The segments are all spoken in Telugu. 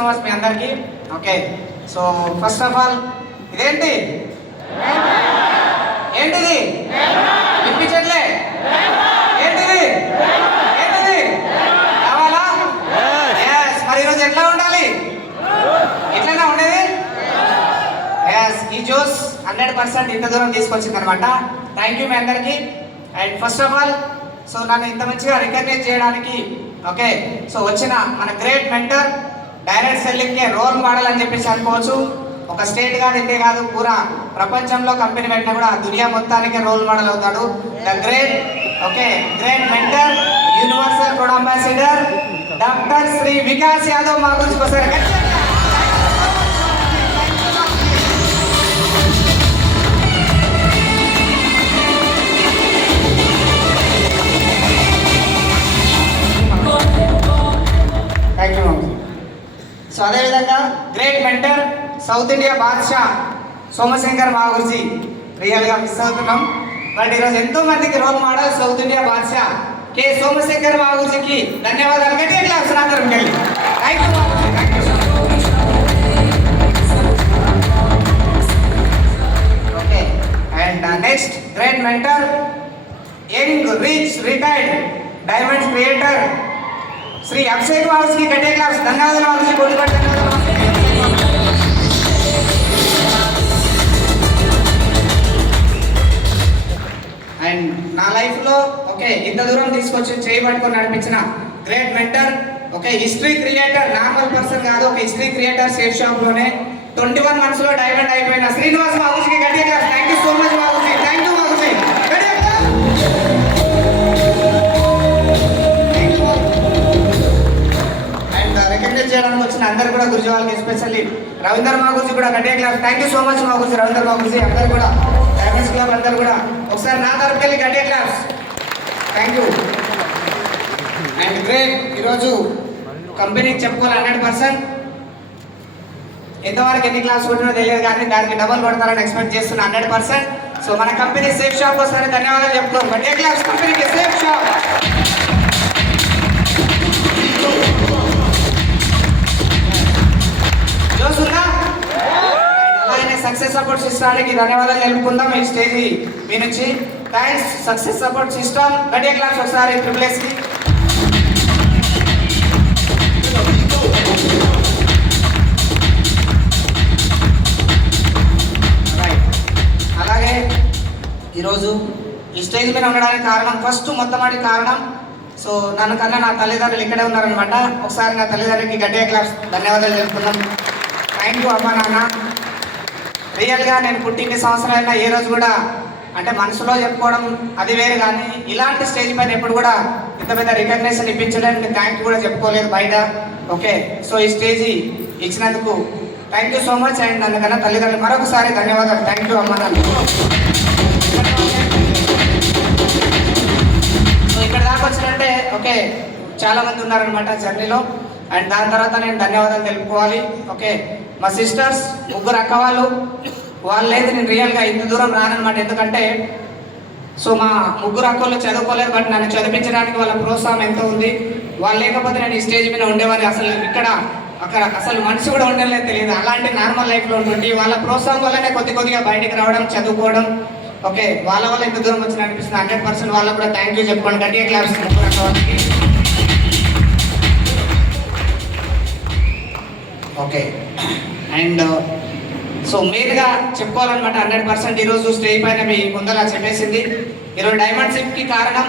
సో మచ్ మీ అందరికీ. Okay, so first of all ఇదేంటి ఏంటిది వినిపించట్లే? ఏంటిది ఏంటిది కావాలా? ఎస్, మరి ఈరోజు ఎట్లా ఉండాలి? ఎట్లైనా ఉండేది. ఎస్, ఈ జోస్ 100% ఇంత దూరం తీసుకొచ్చింది అనమాట. థ్యాంక్ యూ మీ అందరికీ. And first of all so నన్ను ఇంత మంచిగా రికగ్నైజ్ చేయడానికి ఓకే సో వచ్చిన మన గ్రేట్ మెంటర్, డైరెక్ట్ సెల్లింగ్కే రోల్ మోడల్ అని చెప్పేసి అనుకోవచ్చు. ఒక స్టేట్ కాదు, ఇంతే కాదు, పూరా ప్రపంచంలో కంపెనీ పెట్టినా కూడా దునియా మొత్తానికి రోల్ మోడల్ అవుతాడు. The great okay great mentor, universal proud ambassador doctor Shri Vikas Yadav మా గురించి ఒకసారి థ్యాంక్ యూ. సో అదేవిధంగా గ్రేట్ మెంటర్, సౌత్ ఇండియా బాద్షా సోమశంకర్ మా గురించి రియల్గా మిస్ అవుతున్నాం. బట్ ఈరోజు ఎంతో మందికి రోల్ మోడల్ సౌత్ ఇండియా బాద్షా కె సోమశంకర్ మా గురించి ధన్యవాదాలు. గట్టిగా క్లాస్ అందరం వెళ్ళి thank you. Okay, and next great mentor, young rich retired diamonds creator Shri Abhishek బాబుకి గట్టిగా క్లాస్ ధన్యవాదాలు. బాబుజీ కొట్టుబడి ధన్యవాదాలు. అండ్ నా లైఫ్లో ఓకే ఇంత దూరం తీసుకొచ్చి చేయబట్టుకొని నడిపించిన great mentor, okay history creator, normal person కాదు, ఒక హిస్టరీ క్రియేటర్ సేఫ్ షాప్లోనే 21 months లో డైమండ్ అయిపోయిన శ్రీనివాస్ బాబుజీకి గట్టిగా claps. Thank you so much Babuji. Thank you Babuji. Recognise చేయడానికి వచ్చిన అందరు కూడా గురుజీ వాళ్ళకి, ఎస్పెషల్లీ రవీందర్ మా గురించి కూడా గట్టిగా claps. Thank you so much మా గురించి రవీందర్ మా గురించి అందరు కూడా డైమండ్స్ క్లబ్ అందరు కూడా ఒకసారి నా తరపుకి వెళ్ళి గట్టిగా claps. Thank you. And great, ఈరోజు కంపెనీకి చెప్పుకోవాలి 100%. ఎంతవరకు ఎన్ని క్లాస్ కొట్టినో తెలియదు కానీ దానికి డబల్ కొడతారని ఎక్స్పెక్ట్ చేస్తున్నా 100%. సో మన కంపెనీ సేఫ్ షాప్ ఒకసారి ధన్యవాదాలు చెప్తాం. గట్టిగా క్లాస్ కంపెనీకి, సేఫ్ షాప్. చూస్తుందా? అలాగే సక్సెస్ సపోర్ట్ సిస్టానికి ధన్యవాదాలు తెలుపుకుందాం ఈ స్టేజ్ మీ నుంచి. Thanks success support system. గట్టిగా క్లాస్ ఒకసారి ట్రిపుల్ఎస్కి. అలాగే ఈరోజు ఈ స్టేజ్ మీద ఉండడానికి కారణం, ఫస్ట్ మొట్టమొదటి కారణం సో నన్ను కన్నా నా తల్లిదండ్రులు ఇక్కడే ఉన్నారనమాట. ఒకసారి నా తల్లిదండ్రులకి గట్టిగా క్లాస్ ధన్యవాదాలు తెలుపుకుందాం. థ్యాంక్ యూ అమ్మా నాన్న. రియల్గా నేను పుట్టి 20 సంవత్సరాలైనా ఏ రోజు కూడా అంటే మనసులో చెప్పుకోవడం అది వేరు, కానీ ఇలాంటి స్టేజ్ పైన ఎప్పుడు కూడా ఇంత పెద్ద రికగ్నేషన్ ఇప్పించడానికి థ్యాంక్ యూ కూడా చెప్పుకోలేదు బయట. ఓకే, సో ఈ స్టేజ్ ఇచ్చినందుకు thank you so much. And నన్ను కన్నా తల్లిదండ్రులు మరొకసారి ధన్యవాదాలు. థ్యాంక్ యూ అమ్మా నాన్న. సో ఇక్కడ దాకా వచ్చినట్టే ఓకే చాలా మంది ఉన్నారనమాట జర్నీలో. అండ్ దాని తర్వాత నేను ధన్యవాదాలు తెలుపుకోవాలి. ఓకే, మా సిస్టర్స్ 3 అక్క వాళ్ళు లేదు నేను రియల్గా ఇంత దూరం రానమాట. ఎందుకంటే సో మా 3 అక్కలు చదువుకోలేదు, బట్ నన్ను చదివించడానికి వాళ్ళ ప్రోత్సాహం ఎంతో ఉంది. వాళ్ళు లేకపోతే నేను ఈ స్టేజ్ మీద ఉండేవాడిని, అసలు ఇక్కడ అక్కడ అసలు మనిషి కూడా ఉండలేదు తెలియదు. అలాంటి నార్మల్ లైఫ్లో ఉంటుంది. వాళ్ళ ప్రోత్సాహం వల్లనే కొద్దిగా బయటికి రావడం, చదువుకోవడం. ఓకే, వాళ్ళ వల్ల ఇంత దూరం వచ్చిన అనిపిస్తుంది. 100% వాళ్ళకు కూడా థ్యాంక్ యూ చెప్పుకోండి. గట్టిగా క్లాస్ 3 అక్క వాళ్ళకి. ఓకే, అండ్ సో మెయిన్గా చెప్పుకోవాలన్నమాట 100% ఈరోజు స్టేజ్ పైన మీ ముందలా చెప్పేసింది. ఈరోజు డైమండ్ షిప్కి కారణం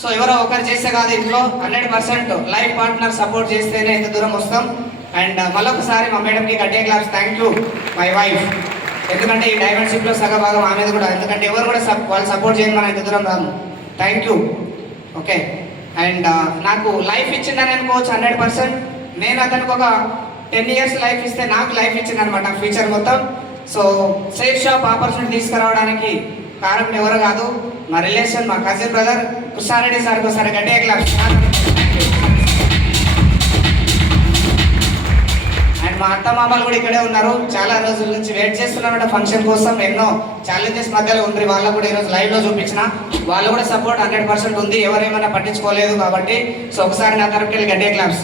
సో ఎవరో ఒకరు చేస్తే కాదు, ఇంట్లో 100% లైఫ్ పార్ట్నర్ సపోర్ట్ చేస్తేనే ఇంత దూరం వస్తాం. అండ్ మళ్ళొకసారి మా మేడంకి గట్టిగా claps. Thank you my wife. ఎందుకంటే ఈ డైమండ్ షిప్లో సగభాగం ఆమెది కూడా, ఎందుకంటే ఎవరు కూడా వాళ్ళు సపోర్ట్ చేయని మనం ఇంత దూరం రాము. Thank you. ఓకే, అండ్ నాకు లైఫ్ ఇచ్చిందని అనుకోవచ్చు 100%. నేను అతనికి ఒక 10 years లైఫ్ ఇస్తే నాకు లైఫ్ ఇచ్చింది అనమాట ఫ్యూచర్ మొత్తం. సో సేఫ్ షాప్ ఆపర్చునిటీ తీసుకురావడానికి కారణం ఎవరు కాదు, మా రిలేషన్, మా కజిన్ బ్రదర్ కృష్ణారెడ్డి సార్కి ఒకసారి గట్టిగా క్లాస్. అండ్ మా అత్త మామలు కూడా ఇక్కడే ఉన్నారు, చాలా రోజుల నుంచి వెయిట్ చేస్తున్నారంట ఫంక్షన్ కోసం. ఎన్నో ఛాలెంజెస్ మధ్యలో ఉంది, వాళ్ళకు కూడా ఈరోజు లైవ్లో చూపించిన. వాళ్ళు కూడా సపోర్ట్ 100% ఉంది, ఎవరేమైనా పట్టించుకోలేదు కాబట్టి. సో ఒకసారి నా తరపుకి వెళ్ళి గట్టిగా క్లాస్.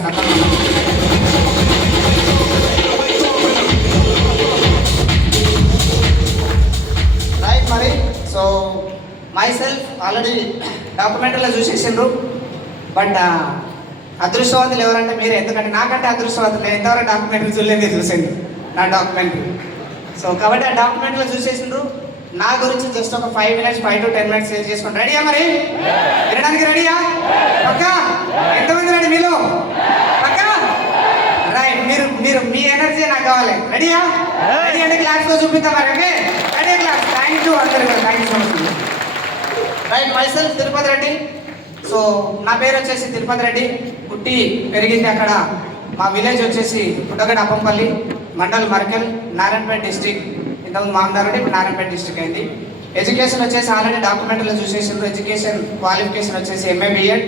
ఆల్రెడీ డాక్యుమెంటరీలో చూసేసిండ్రు. బట్ అదృష్టవంతులు ఎవరంటే మీరు, ఎందుకంటే నాకంటే అదృష్టవంతులు. నేను ఎంతవరకు డాక్యుమెంటరీ చూడలేదు, చూసిండు నా డాక్యుమెంటరీ. సో కాబట్టి ఆ డాక్యుమెంటరీలో చూసేసిండ్రు. నా గురించి జస్ట్ ఒక 5 minutes 5 to 10 minutes షేర్ చేసుకోండి. రెడీయా? మరి వినడానికి రెడీయా? పక్కా? ఎంతమంది రెడీ మీలో? పక్కా? రైట్. మీరు మీరు మీ ఎనర్జీ నాకు కావాలి. రెడీయా? రెడీ అంటే క్లాస్లో చూపిద్దాం మరి. Okay, ready class. Thank you అందరు కూడా, thank you so much. Right, my self Tirupati Reddy. So నా పేరు వచ్చేసి తిరుపతి రెడ్డి. పుట్టి పెరిగింది అక్కడ. మా విలేజ్ వచ్చేసి పుట్టగడ అప్పంపల్లి, మండల్ మర్కెల్, నారాయణపేట డిస్ట్రిక్ట్. ఇంతకుముందు మామదారెడ్డి, ఇప్పుడు నారాయణపేట డిస్ట్రిక్ట్ అయింది. ఎడ్యుకేషన్ వచ్చేసి ఆల్రెడీ డాక్యుమెంటరీలో చూసేసారు. ఎడ్యుకేషన్ క్వాలిఫికేషన్ వచ్చేసి MA BEd.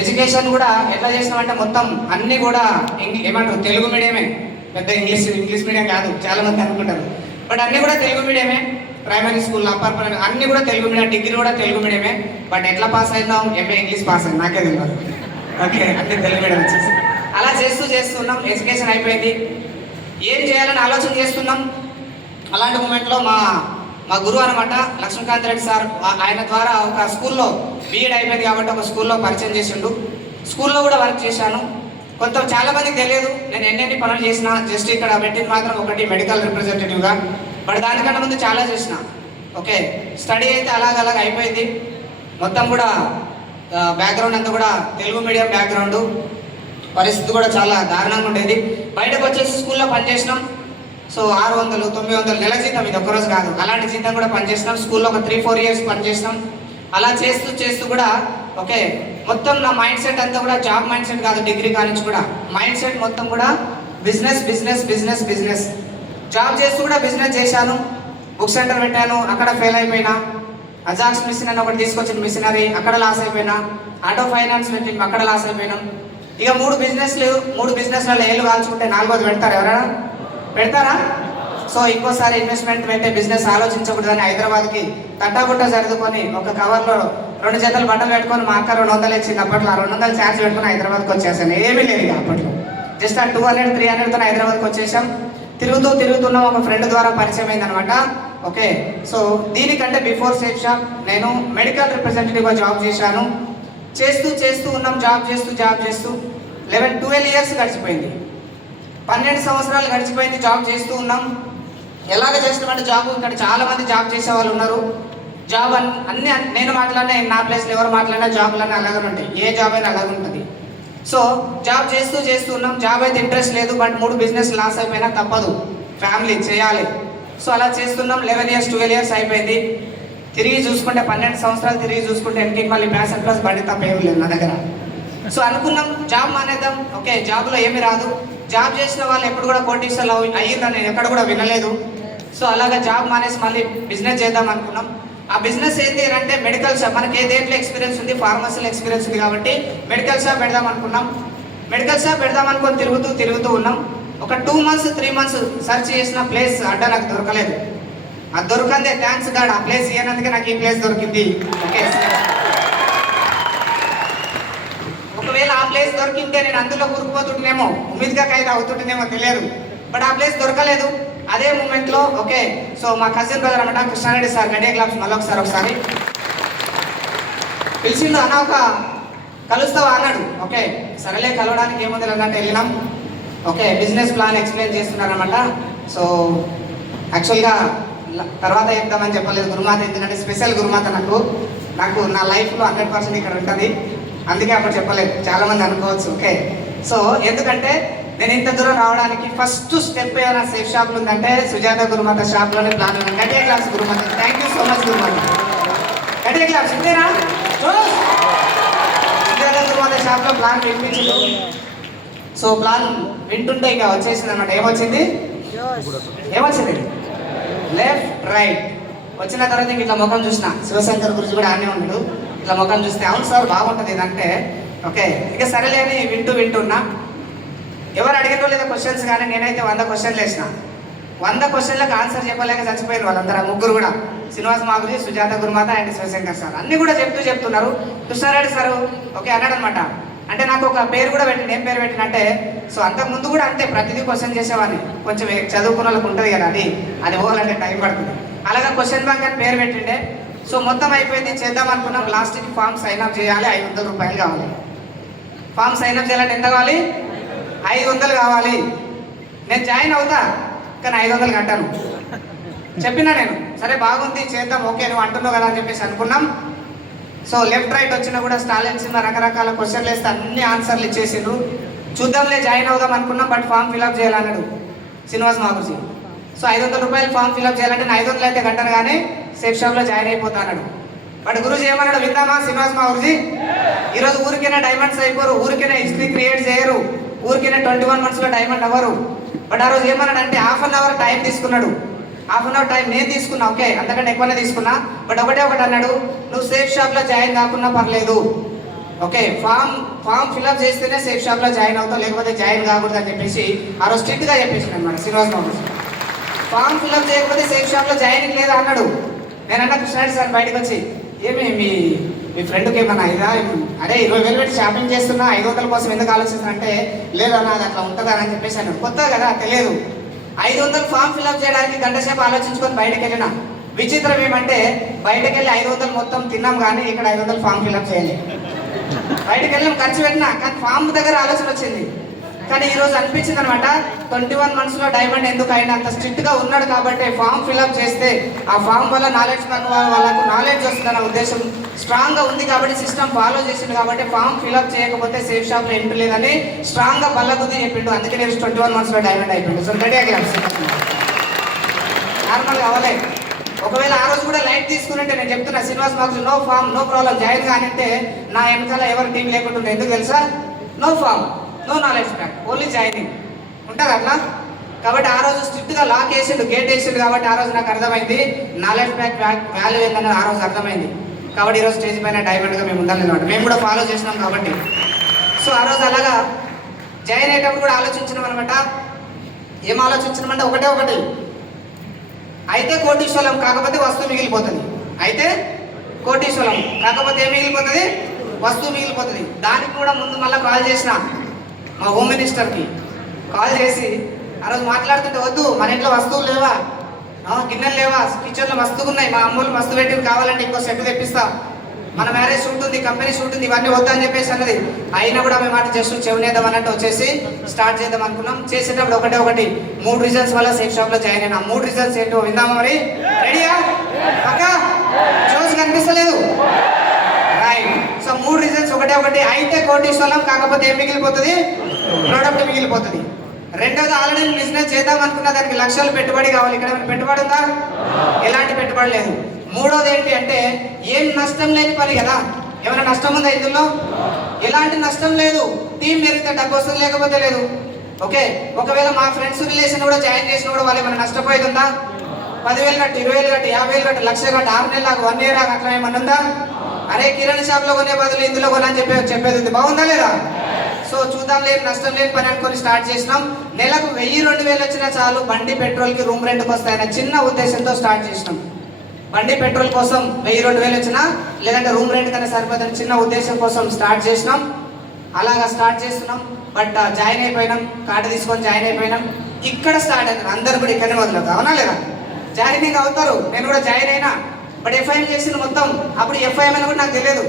ఎడ్యుకేషన్ కూడా ఎట్లా చేసినామంటే మొత్తం అన్నీ కూడా ఏమంటారు తెలుగు మీడియమే, పెద్ద ఇంగ్లీష్ మీడియం కాదు చాలా మంది అనుకుంటారు. బట్ అన్నీ కూడా తెలుగు మీడియమే. ప్రైమరీ స్కూల్, అప్పర్ ప్రైమరీ అన్నీ కూడా తెలుగు మీడియం. డిగ్రీ కూడా తెలుగు మీడియమే. బట్ ఎట్లా పాస్ అయినాం? MA ఇంగ్లీష్ పాస్ అయింది, నాకే తెలియదు. ఓకే, అన్నీ తెలుగు మీడియం వచ్చేసి అలా చేస్తున్నాం. ఎడ్యుకేషన్ అయిపోయింది. ఏం చేయాలని ఆలోచన చేస్తున్నాం. అలాంటి మూమెంట్లో మా గురువు అనమాట లక్ష్మీకాంత్ రెడ్డి సార్, ఆయన ద్వారా ఒక స్కూల్లో BEd అయిపోయింది కాబట్టి ఒక స్కూల్లో పరిచయం చేసిండు. స్కూల్లో కూడా వర్క్ చేశాను. చాలా మందికి తెలియదు నేను ఎన్ని పనులు చేసినా. జస్ట్ ఇక్కడ పెట్టింది మాత్రం ఒకటి, మెడికల్ రిప్రజెంటేటివ్గా. బట్ దానికన్నా ముందు చాలా చేసిన. ఓకే, స్టడీ అయితే అలాగ అయిపోయింది. మొత్తం కూడా బ్యాక్గ్రౌండ్ అంతా కూడా తెలుగు మీడియం బ్యాక్గ్రౌండ్. పరిస్థితి కూడా చాలా దారుణంగా ఉండేది. బయటకు వచ్చేసి స్కూల్లో పనిచేసినాం. సో 600, 900 నెల జీతం, ఇది ఒక్కరోజు కాదు. అలాంటి జీతం కూడా పనిచేసినాం. స్కూల్లో ఒక 3-4 years పనిచేసినాం. అలా చేస్తూ కూడా ఓకే, మొత్తం నా మైండ్ సెట్ అంతా కూడా జాబ్ మైండ్ సెట్ కాదు. డిగ్రీ కానించి కూడా మైండ్ సెట్ మొత్తం కూడా బిజినెస్. జాబ్ చేస్తూ కూడా బిజినెస్ చేశాను. బుక్ సెంటర్ పెట్టాను, అక్కడ ఫెయిల్ అయిపోయినా. అజాక్స్ మిషన్ అని ఒకటి తీసుకొచ్చిన మిషనరీ, అక్కడ లాస్ అయిపోయినా. ఆటో ఫైనాన్స్ పెట్టి అక్కడ లాస్ అయిపోయినాం. ఇక 3 బిజినెస్లలో ఏళ్ళు కాల్చుకుంటే 4వది పెడతారు ఎవరైనా? పెడతారా? సో ఇంకోసారి ఇన్వెస్ట్మెంట్ పెట్టే బిజినెస్ ఆలోచించకూడదని హైదరాబాద్కి తట్టాబుట్ట సర్దుకొని ఒక కవర్లో 2 జతలు బట్టలు పెట్టుకొని మా అక్క 200 ఇచ్చింది. అప్పట్లో 200 ఛార్జ్ పెట్టుకుని హైదరాబాద్కి వచ్చేసాను. ఏమీ లేదు ఇక అప్పట్లో. జస్ట్ ఆ 200-300తో హైదరాబాద్కి వచ్చేసాం. తిరుగుతున్నాం. ఒక ఫ్రెండ్ ద్వారా పరిచయం అయిందనమాట. ఓకే, సో దీనికంటే బిఫోర్ సేఫ్ షాప్ నేను మెడికల్ రిప్రజెంటేటివ్గా జాబ్ చేశాను. చేస్తూ ఉన్నాం. జాబ్ చేస్తూ 11-12 years గడిచిపోయింది. 12 సంవత్సరాలు గడిచిపోయింది. జాబ్ చేస్తూ ఉన్నాం. ఎలాగ చేస్తున్నామంటే జాబ్, ఇక్కడ చాలా మంది జాబ్ చేసే వాళ్ళు ఉన్నారు. జాబ్ అన్ని నేను మాట్లాడినా, నా ప్లేస్లో ఎవరు మాట్లాడినా జాబ్లన్నీ అలాగే ఉంటాయి. ఏ జాబ్ అయినా అలాగే ఉంటుంది. సో జాబ్ చేస్తూ ఉన్నాం. జాబ్ అయితే ఇంట్రెస్ట్ లేదు. బట్ 3 బిజినెస్ లాస్ అయిపోయినా తప్పదు, ఫ్యామిలీ చేయాలి. సో అలా చేస్తున్నాం. 11 years 12 years అయిపోయింది. తిరిగి చూసుకుంటే 12 సంవత్సరాలు తిరిగి చూసుకుంటే వెనక్కి మళ్ళీ ప్యాషన్ ప్లస్ బండి తప్ప ఏమి లేదు నా దగ్గర. సో అనుకున్నాం జాబ్ మానేద్దాం. ఓకే, జాబ్లో ఏమి రాదు. జాబ్ చేసిన వాళ్ళు ఎప్పుడు కూడా కోటీశ్వర్లు అయ్యిందని నేను ఎక్కడ కూడా వినలేదు. సో అలాగా జాబ్ మానేసి మళ్ళీ బిజినెస్ చేద్దాం అనుకున్నాం. ఆ బిజినెస్ ఏంటి అంటే మెడికల్ షాప్. మనకి దేంట్లో ఎక్స్పీరియన్స్ ఉంది? ఫార్మసీలో ఎక్స్పీరియన్స్ ఉంది కాబట్టి మెడికల్ షాప్ పెడదాం అనుకున్నాం. మెడికల్ షాప్ పెడదాం అనుకొని తిరుగుతూ ఉన్నాం. ఒక 2 months 3 months సెర్చ్ చేసిన ప్లేస్ అడ్డా నాకు దొరకలేదు. అది దొరకందే థ్యాంక్స్ గాడ్. ఆ ప్లేస్ ఇవ్వనందుకే నాకు ఈ ప్లేస్ దొరికింది. ఓకే, ఒకవేళ ఆ ప్లేస్ దొరికింటే నేను అందులో కూరుకుపోతుంటేనేమో, ఉమ్మిద్గా ఖైదు అవుతుంటేనేమో తెలియదు. బట్ ఆ ప్లేస్ దొరకలేదు. అదే మూమెంట్లో ఓకే, సో మా కజిన్ బ్రదర్ అనమాట కృష్ణారెడ్డి సార్, గడియా క్లబ్స్ మళ్ళీ ఒకసారి పిలిచిండు. అన్న ఒక కలుస్తావా అన్నాడు. ఓకే సరేలే, కలవడానికి ఏముంది అన్నట్టు వెళ్ళినాం. ఓకే, బిజినెస్ ప్లాన్ ఎక్స్ప్లెయిన్ చేస్తున్నారనమాట. సో యాక్చువల్గా తర్వాత చెప్తామని చెప్పలేదు. గురుమాత ఎందుకంటే స్పెషల్ గురుమాత నాకు నా లైఫ్లో 100% ఇక్కడ ఉంటుంది. అందుకే అప్పుడు చెప్పలేదు, చాలామంది అనుకోవచ్చు. ఓకే, సో ఎందుకంటే నేను ఇంత దూరం రావడానికి ఫస్ట్ స్టెప్ ఏమైనా సేఫ్ షాప్లు ఉందంటే సుజాత గురుమాత షాప్లోనే ప్లాన్ ఉంది. గడియా class Gurumata, thank you so much Gurumata. గడియా క్లాస్ ఇంతేనా? సుజాత గురుమాత షాప్లో ప్లాన్ వినిపించింది. సో ప్లాన్ వింటుంటే ఇక వచ్చేసింది అనమాట. ఏమొచ్చింది? లెఫ్ట్ రైట్ వచ్చిన తర్వాత ఇట్లా ముఖం చూసిన శివశంకర్ గురించి కూడా ఆనే ఉన్నాడు. ఇట్లా ముఖం చూస్తే అవును సార్ బాగుంటుంది ఇదంటే ఓకే, ఇక సరేలే అని వింటున్నా. ఎవరు అడిగినో లేదా క్వశ్చన్స్ కానీ నేనైతే 100 questions వేసిన. 100 questions ఆన్సర్ చెప్పలేక చచ్చిపోయారు వాళ్ళందరూ. ముగ్గురు కూడా, శ్రీనివాస్ మాగురి, సుజాత గురుమాత అండ్ శివశంకర్ సార్. అన్నీ కూడా చెప్తున్నారు. కృష్ణారెడ్డి సార్ ఓకే అన్నాడు అనమాట. అంటే నాకు ఒక పేరు కూడా పెట్టింది. ఏం పేరు పెట్టినంటే, సో అంతకుముందు కూడా అంతే ప్రతిదీ క్వశ్చన్ చేసేవాడిని. కొంచెం చదువుకున్న వాళ్ళకి ఉంటుంది కదా, అది పోవాలంటే టైం పడుతుంది. అలాగే క్వశ్చన్ బ్యాంక్ అని పేరు పెట్టిండే. సో మొత్తం అయిపోయింది, చేద్దాం అనుకున్నాం. లాస్ట్కి ఫామ్ సైన్ అప్ చేయాలి, 500 రూపాయలు కావాలి. ఫామ్ సైన్ అప్ చేయాలంటే ఎంత కావాలి? 500 కావాలి. నేను జాయిన్ అవుతా, కానీ 500 కట్టాను. చెప్పినా నేను, సరే బాగుంది చేద్దాం, ఓకే నువ్వు అంటున్నావు కదా అని చెప్పేసి అనుకున్నాం. సో లెఫ్ట్ రైట్ వచ్చినా కూడా స్టాలిన్ సినిమా రకరకాల క్వశ్చన్లు వేస్తే అన్ని ఆన్సర్లు ఇచ్చేసిండ్రు. చూద్దాంలే జాయిన్ అవుదాం అనుకున్నాం, బట్ ఫామ్ ఫిల్అప్ చేయాలన్నాడు శ్రీనివాస్ మాగుజీ. సో 500 రూపాయలు ఫామ్ ఫిల్అప్ చేయాలంటే 500 అయితే కట్టాను కానీ సేఫ్ షాప్లో జాయిన్ అయిపోతాడు. బట్ గురూజీ ఏమన్నాడు విందామా? శ్రీనివాస్ మాగుజీ ఈరోజు ఊరికైనా డైమండ్స్ అయిపోరు, ఊరికైనా హిస్టరీ క్రియేట్ చేయరు, ఊరికైనా 21 monthsలో డైమండ్ అవ్వరు. బట్ ఆ రోజు ఏమన్నాడు అంటే ½ an hour టైం తీసుకున్నాడు. ½ an hour టైం నేను తీసుకున్నా, ఓకే అంతకంటే ఎక్కువనే తీసుకున్నా. బట్ ఒకటే ఒకటి అన్నాడు, నువ్వు సేఫ్ షాప్లో జాయిన్ కాకున్నా పర్లేదు, ఓకే ఫామ్ ఫిల్అప్ చేస్తేనే సేఫ్ షాప్లో జాయిన్ అవుతావు, లేకపోతే జాయిన్ కాకూడదు అని చెప్పేసి ఆ రోజు స్ట్రిక్ట్గా చెప్పేసి అనమాట శ్రీనివాస్ మాగుజీ. ఫామ్ ఫిల్అప్ చేయకపోతే సేఫ్ షాప్లో జాయినింగ్ లేదా అన్నాడు. నేను అన్న కృష్ణారెడ్డి సార్ బయటకు వచ్చి, ఏమి మీ ఫ్రెండ్కి ఏమన్నా ఇదా, అరే 20,000 పెట్టి షాపింగ్ చేస్తున్నా 500 కోసం ఎందుకు ఆలోచిస్తున్నా అంటే, లేదన్నా అది అట్లా ఉంటుందా అని చెప్పేసి అన్నాడు. కొత్త కదా తెలియదు. 500 ఫామ్ ఫిల్అప్ చేయడానికి గంట సేపు ఆలోచించుకొని బయటకు వెళ్ళిన. విచిత్రం ఏమంటే బయటకు వెళ్ళి 500 మొత్తం తిన్నాం కానీ ఇక్కడ 500 ఫామ్ ఫిల్అప్ చేయలేదు. బయటకు వెళ్ళాం, ఖర్చు పెట్టినా, కానీ ఫామ్ దగ్గర ఆలోచన వచ్చింది. కానీ ఈరోజు అనిపించింది అనమాట, 21 monthsలో డైమండ్ ఎందుకు అయినా అంత స్ట్రిక్ట్గా ఉన్నాడు కాబట్టి ఫామ్ ఫిల్అప్ చేస్తే ఆ ఫామ్ వల్ల నాలెడ్జ్ వాళ్ళకు నాలెడ్జ్ వస్తుందన్న ఉద్దేశం స్ట్రాంగ్గా ఉంది కాబట్టి సిస్టమ్ ఫాలో చేసిండు కాబట్టి ఫామ్ ఫిల్అప్ చేయకపోతే సేఫ్ షాప్లో ఎంట్రీ లేదని స్ట్రాంగ్గా బల్లగుద్ది చెప్పిండు. అందుకే నేను 21 monthsలో డైమండ్ అయిపోయింది. సో రెడీ నార్మల్గా అవ్వలే. ఒకవేళ ఆ రోజు కూడా లైట్ తీసుకుని నేను చెప్తున్నా శ్రీనివాస్ మాకు no form no problem join కానంటే నా వెనకాల ఎవరు టీం లేకుంటుండే. ఎందుకు తెలుసా? No form no knowledge pack, only joining ఉంటుంది అట్లా. కాబట్టి ఆ రోజు స్ట్రిక్ట్గా లాక్ వేసిండు, గేట్ వేసిండు. కాబట్టి ఆ రోజు నాకు అర్థమైంది నాలెడ్జ్ ప్యాక్ వాల్యూ ఏంటన్నది ఆ రోజు అర్థమైంది. కాబట్టి ఈరోజు స్టేజ్ పైన డైమండ్గా మేము ఉండాలన్నమాట. మేము కూడా ఫాలో చేసినాం కాబట్టి. సో ఆ రోజు అలాగా జాయిన్ అయ్యేటప్పుడు కూడా ఆలోచించినాం అనమాట. ఏం ఆలోచించినామంటే ఒకటి అయితే కోటీశ్వరం కాకపోతే వస్తువు మిగిలిపోతుంది. అయితే కోటీశ్వరం కాకపోతే ఏం మిగిలిపోతుంది? వస్తువు మిగిలిపోతుంది. దానికి కూడా ముందు మళ్ళీ కాల్ చేసిన మా హోమ్ మినిస్టర్కి కాల్ చేసి ఆ రోజు మాట్లాడుతుంటే, వద్దు మన ఇంట్లో వస్తువులు లేవా, గిన్నెలు లేవా, కిచెన్లో మస్తుగా ఉన్నాయి, మా అమ్మలు మస్తు పెట్టి కావాలంటే ఇంకో సెట్ తెప్పిస్తా, మన మ్యారేజ్ షూట్ ఉంది, కంపెనీ షూట్ ఉంది, ఇవన్నీ వద్దని చెప్పేసి అన్నది. అయినా కూడా మేము మాట జస్ట్ చెవునేద్దాం అన్నట్టు వచ్చేసి స్టార్ట్ చేద్దాం అనుకున్నాం. చేసేటప్పుడు ఒకటి 3 reasons వల్ల సేఫ్ షాప్లో జాయిన్ అయినా. 3 reasons ఏంటో విందామా మరి? రెడీయా? పక్క చూసి కనిపిస్తలేదు రైట్. సో 3 reasons ఒకటి అయితే కోటీశ్వరం కాకపోతే ఏం మిగిలిపోతుంది? ప్రోడక్ట్ మిగిలిపోతుంది. రెండోది ఆల్రెడీ బిజినెస్ చేద్దాం అనుకున్న దానికి లక్షలు పెట్టుబడి కావాలి. ఇక్కడ ఏమైనా పెట్టుబడి ఉందా? ఎలాంటి పెట్టుబడి లేదు. మూడోది ఏంటి అంటే ఏం నష్టం లేని పని కదా. ఏమైనా నష్టం ఉందా ఇందులో? ఎలాంటి నష్టం లేదు. టీం పెరిగితే డబ్బు వస్తుంది, లేకపోతే లేదు. ఓకే ఒకవేళ మా ఫ్రెండ్స్ రిలేషన్ కూడా జాయిన్ చేసినా కూడా వాళ్ళు ఏమైనా నష్టపోయేది ఉందా? 10,000 కట్టి 20,000 కట్టి 50,000 కట్టి 1,00,000 కట్టి 6 నెలలు 1 year అట్లా ఏమన్నా ఉందా? అరే కిరాణా షాప్లో కొనే బదులు ఇందులో కొనని చెప్పేది ఉంది. బాగుందా లేదా? సో చూద్దాం, లేదు నష్టం లేని పని అనుకొని స్టార్ట్ చేసినాం. నెలకు 1,000-2,000 వచ్చినా చాలు బండి పెట్రోల్కి రూమ్ రెంట్కి వస్తాయన్న చిన్న ఉద్దేశంతో స్టార్ట్ చేసినాం. బండి పెట్రోల్ కోసం 1,000-2,000 వచ్చినా లేదంటే రూమ్ రెంట్ కన్నా సరిపోతుందని చిన్న ఉద్దేశం కోసం స్టార్ట్ చేసినాం. అలాగా స్టార్ట్ చేస్తున్నాం. బట్ జాయిన్ అయిపోయినాం, కార్డు తీసుకొని జాయిన్ అయిపోయినాం. ఇక్కడ స్టార్ట్ అవుతారు అందరు కూడా ఇక్కడనే వదలదు, అవునా లేదా? జాయినింగ్ అవుతారు, నేను కూడా జాయిన్ అయినా. బట్ ఎఫ్ఐఎం చేసింది మొత్తం. అప్పుడు ఎఫ్ఐఎం అని కూడా నాకు తెలియదు.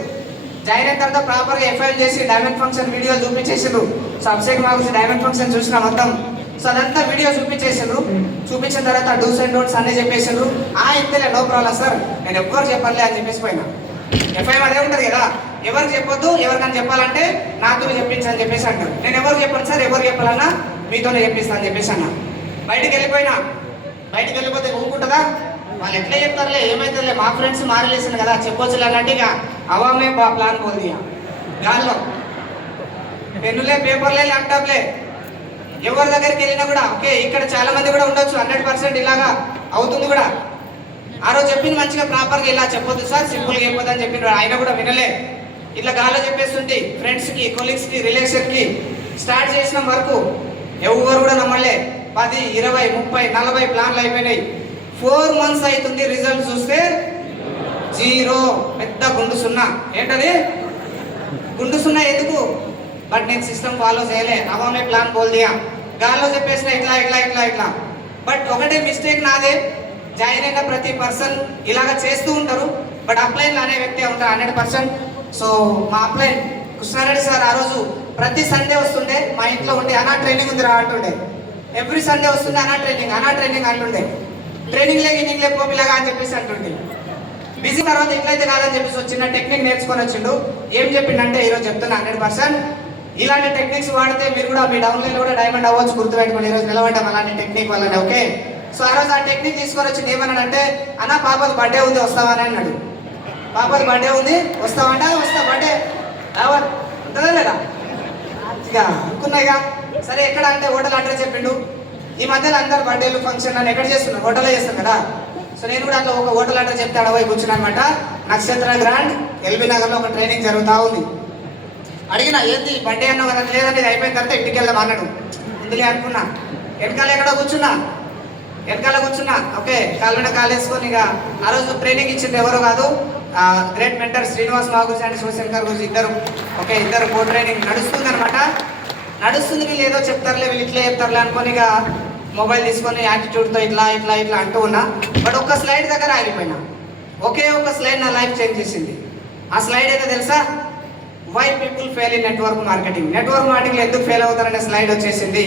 జాయిన్ అయిన తర్వాత ప్రాపర్గా ఎఫ్ఐఎం చేసి డైమండ్ ఫంక్షన్ వీడియోలు చూపించేసిండ్రు. సో అభిషేక్ మాకు డైమండ్ ఫంక్షన్ చూసిన మొత్తం. సో అదంతా వీడియో చూపించేసిండ్రు. చూపించిన తర్వాత డూస్ అండ్ డోంట్స్ అన్నీ చెప్పేసిండ్రు. ఇంతలే నో ప్రాబ్లం సార్, నేను ఎవ్వరు చెప్పలే అని చెప్పేసి పోయినా. ఎఫ్ఐఎం అదే ఉంటుంది కదా, ఎవరికి చెప్పొద్దు, ఎవరికైనా చెప్పాలంటే నాతో చెప్పించని చెప్పేసి అంటారు. నేను ఎవరికి చెప్పాను సార్, ఎవరు చెప్పాలన్నా మీతోనే చెప్పిస్తా అని చెప్పేసి అన్నా. బయటికి వెళ్ళిపోయినా. బయటికి వెళ్ళిపోతే ఊరుకుంటుందా? వాళ్ళు ఎట్లా చెప్తారులే, ఏమైతుందిలే, మా ఫ్రెండ్స్ మారలేసాను కదా చెప్పొచ్చులే అన్నట్టు ఇక అవామే ప్లాన్ పోల్ది. గాల్లో పెన్నులే, పేపర్లే, ల్యాప్టాప్లే. ఎవరి దగ్గరికి వెళ్ళినా కూడా ఓకే ఇక్కడ చాలా మంది కూడా ఉండొచ్చు, 100% ఇలాగా అవుతుంది కూడా. ఆ రోజు చెప్పింది మంచిగా ప్రాపర్గా ఇలా చెప్పొద్దు సార్, సింపుల్గా చెప్పొద్దు అని చెప్పిండ్రు. ఆయన కూడా వినలే. ఇట్లా గాల్లో చెప్పేస్తుంటే ఫ్రెండ్స్కి, కొలీగ్స్కి, రిలేషన్కి స్టార్ట్ చేసిన వరకు ఎవరు కూడా నమ్మలే. 10, 20, 30, 40 ప్లాన్లు అయిపోయినాయి. 4 months అవుతుంది, రిజల్ట్ చూస్తే 0. పెద్ద గుండు సున్నా. ఏంటది? గుండు సున్నా. ఎందుకు? బట్ నేను సిస్టమ్ ఫాలో చేయలే. అవామే ప్లాన్ బోల్ దియా. గాల్లో చెప్పేసిన ఇట్లా ఇట్లా ఇట్లా ఇట్లా. బట్ ఒకటే మిస్టేక్ నాదే, జాయిన్ అయిన ప్రతి పర్సన్ ఇలాగ చేస్తూ ఉంటారు. బట్ అప్లైన్లో అనే వ్యక్తి ఉంటారు 100%. సో మా అప్లైన్ కృష్ణారెడ్డి సార్ ఆ రోజు ప్రతి సండే వస్తుండే మా ఇంట్లో ఉండి అనా ట్రైనింగ్ ఉంది రా అంటుండే. ఎవ్రీ సండే వస్తుండే అనా ట్రైనింగ్ అంటుండే. ట్రైనింగ్ ఈవినింగ్ పోపిలాగా అని చెప్పేసి అంటుండే. బిజీ తర్వాత ఇట్లయితే కాదని చెప్పేసి వచ్చిన టెక్నిక్ నేర్చుకొని వచ్చిండు. ఏం చెప్పిండంటే ఈరోజు చెప్తున్నా 100%. ఇలాంటి టెక్నిక్స్ వాడితే మీరు కూడా మీ డౌన్లైన్లో కూడా డైమండ్ అవ్వచ్చు. గుర్తుపెట్టుకోండి, ఈరోజు నిలబడ్డాం అలాంటి టెక్నిక్ వల్లనే. ఓకే, సో ఆ రోజు ఆ టెక్నిక్ తీసుకొని వచ్చింది. ఏమన్నాడంటే అన్న పాపది బర్త్డే ఉంది వస్తావా అని అన్నాడు. పాపది బర్త్డే ఉంది వస్తావంట. వస్తా బర్త్డే ఉంటుందా లేదా ఇక అనుకున్నాయిగా. సరే ఎక్కడ అంటే హోటల్ అడ్రస్ చెప్పిండు. ఈ మధ్యలో అందరు బర్త్డేలు ఫంక్షన్ అని ఎక్కడ చేస్తున్నారు, హోటల్లో చేస్తాం కదా. సో నేను కూడా అట్లా ఒక హోటల్ అడ్రస్ చెప్తే అడవై కూర్చున్నా అనమాట. నక్షత్ర గ్రాండ్ ఎల్బీ నగర్లో ఒక ట్రైనింగ్ జరుగుతూ ఉంది. అడిగిన ఏంది బర్త్డే అన్నావు కదా, లేదంటే ఇది అయిపోయిన తర్వాత ఇంటికి వెళ్దాం అన్నాడు. ముందులే అనుకున్నా. వెనకాల ఎక్కడో కూర్చున్నా. ఓకే, కాళ్ళ మీద కాలు వేసుకొని ఇక ఆ రోజు ట్రైనింగ్ ఇచ్చింది ఎవరో కాదు, గ్రేట్ మెంటర్ శ్రీనివాస్ మాగుజ్ అండ్ శివశంకర్ గురించి ఇద్దరు కో ట్రైనింగ్ నడుస్తుంది అనమాట. నడుస్తుంది. వీళ్ళు ఏదో చెప్తారులే, వీళ్ళు ఇట్లా చెప్తారులే అనుకొని ఇక మొబైల్ తీసుకొని యాటిట్యూడ్తో ఇట్లా అంటూ ఉన్నా. బట్ ఒక్క స్లైడ్ దగ్గర ఆగిపోయినా. ఒకే ఒక స్లైడ్ నా లైఫ్ చేంజ్ చేసింది. ఆ స్లైడ్ అయితే తెలుసా, why people fail in network marketing ఎందుకు ఫెయిల్ అవుతారనే స్లైడ్ వచ్చేసింది.